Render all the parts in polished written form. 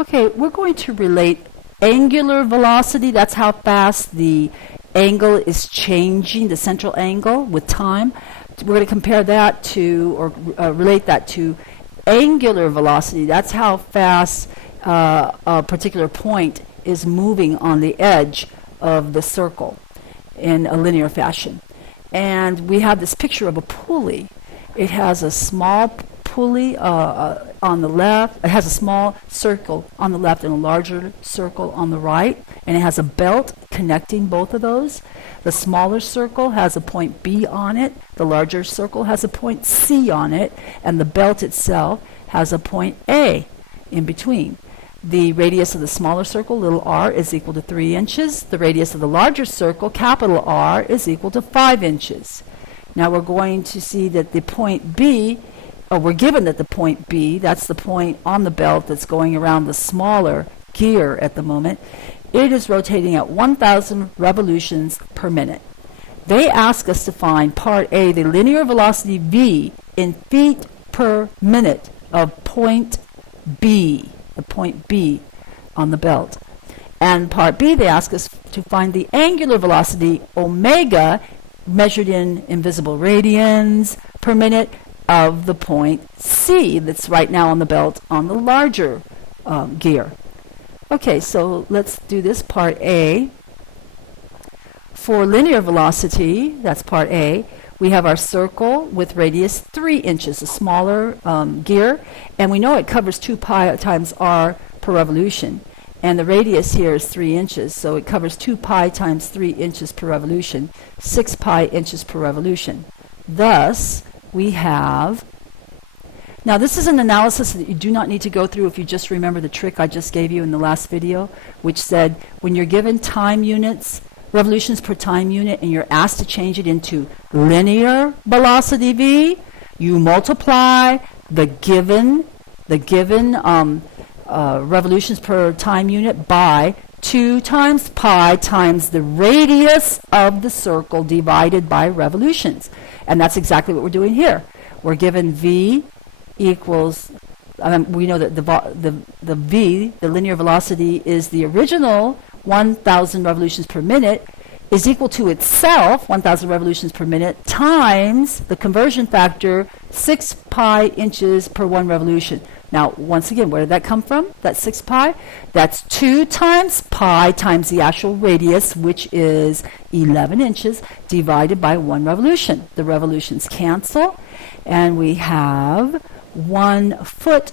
Okay, we're going to relate angular velocity. That's how fast the angle is changing, the central angle with time. We're going to compare that to, or relate that to angular velocity. That's how fast a particular point is moving on the edge of the circle in a linear fashion. And we have this picture of a pulley. It has a small pulley on the left. It has a small circle on the left and a larger circle on the right. And it has a belt connecting both of those. The smaller circle has a point B on it. The larger circle has a point C on it. And the belt itself has a point A in between. The radius of the smaller circle, little r, is equal to 3 inches. The radius of the larger circle, capital R, is equal to 5 inches. Now we're going to see that the point B, we're given that the point B, that's the point on the belt that's going around the smaller gear at the moment, it is rotating at 1,000 revolutions per minute. They ask us to find part A, the linear velocity v in feet per minute of point B, the point B on the belt. And part B, they ask us to find the angular velocity omega measured in invisible radians per minute of the point C that's right now on the belt on the larger gear. Okay, so let's do this part A. For linear velocity, that's part A, we have our circle with radius 3 inches, a smaller gear, and we know it covers 2 pi times r per revolution. And the radius here is 3 inches, so it covers 2 pi times 3 inches per revolution, 6 pi inches per revolution. Thus, we have... Now, this is an analysis that you do not need to go through if you just remember the trick I just gave you in the last video, which said when you're given time units, revolutions per time unit, and you're asked to change it into linear velocity v, you multiply the given revolutions per time unit by 2 times pi times the radius of the circle divided by revolutions. And that's exactly what we're doing here. We're given v equals, we know that the v, the linear velocity, is the original 1,000 revolutions per minute, is equal to itself, 1,000 revolutions per minute, times the conversion factor, 6 pi inches per 1 revolution. Now, once again, where did that come from? That 6 pi? That's 2 times pi times the actual radius, which is 11 inches, divided by 1 revolution. The revolutions cancel, and we have 1 foot.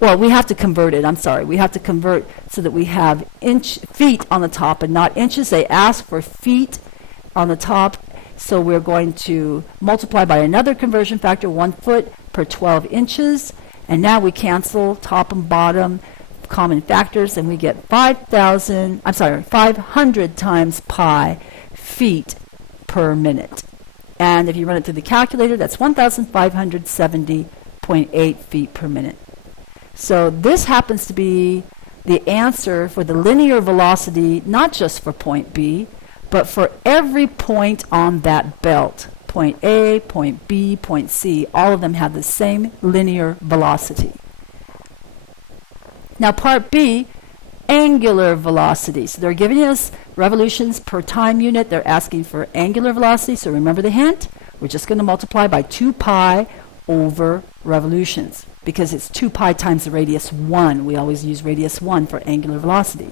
Well, we have to convert it. I'm sorry. We have to convert so that we have feet on the top and not inches. They ask for feet on the top, so we're going to multiply by another conversion factor, 1 foot per 12 inches. And now we cancel top and bottom common factors, and we get 500 times pi feet per minute. And if you run it through the calculator, that's 1,570.8 feet per minute. So this happens to be the answer for the linear velocity, not just for point B, but for every point on that belt. Point A, point B, point C, all of them have the same linear velocity. Now part B, angular velocity. So they're giving us revolutions per time unit. They're asking for angular velocity. So remember the hint? We're just going to multiply by 2 pi over revolutions, because it's 2 pi times the radius 1. We always use radius 1 for angular velocity.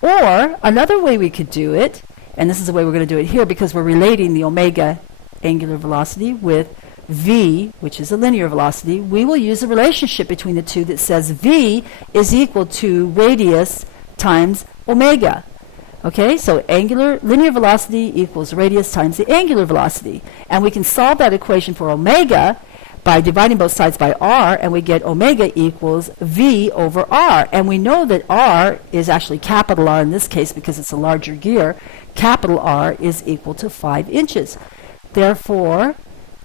Or another way we could do it, and this is the way we're going to do it here because we're relating the omega angular velocity with v, which is a linear velocity, we will use a relationship between the two that says v is equal to radius times omega. Okay, so linear velocity equals radius times the angular velocity. And we can solve that equation for omega by dividing both sides by r, and we get omega equals v over r. And we know that r is actually capital R in this case because it's a larger gear. Capital R is equal to 5 inches. Therefore,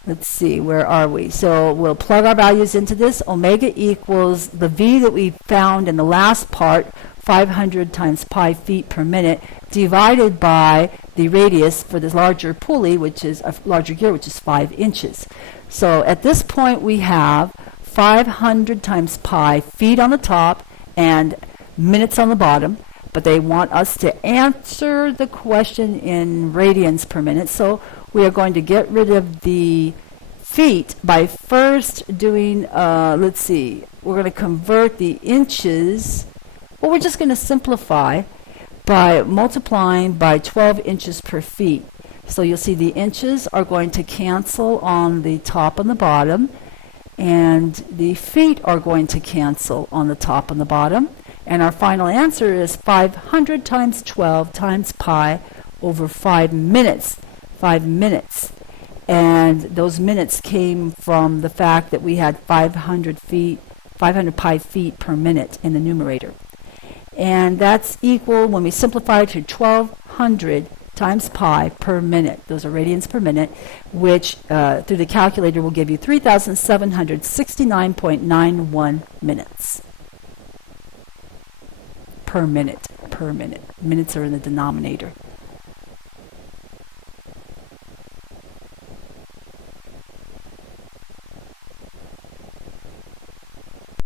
let's see, where are we? So we'll plug our values into this. Omega equals the v that we found in the last part, 500 times pi feet per minute, divided by the radius for this larger pulley, which is a larger gear, which is 5 inches. So at this point we have 500 times pi feet on the top and minutes on the bottom, but they want us to answer the question in radians per minute. So we are going to get rid of the feet by first doing, let's see, we're going to convert the inches. Well, we're just going to simplify by multiplying by 12 inches per feet. So you'll see the inches are going to cancel on the top and the bottom, and the feet are going to cancel on the top and the bottom. And our final answer is 500 times 12 times pi over 5 minutes. 5 minutes. And those minutes came from the fact that we had 500 pi feet per minute in the numerator. And that's equal, when we simplify, to 1200 times pi per minute. Those are radians per minute, which through the calculator will give you 3,769.91 minutes per minute. Minutes are in the denominator.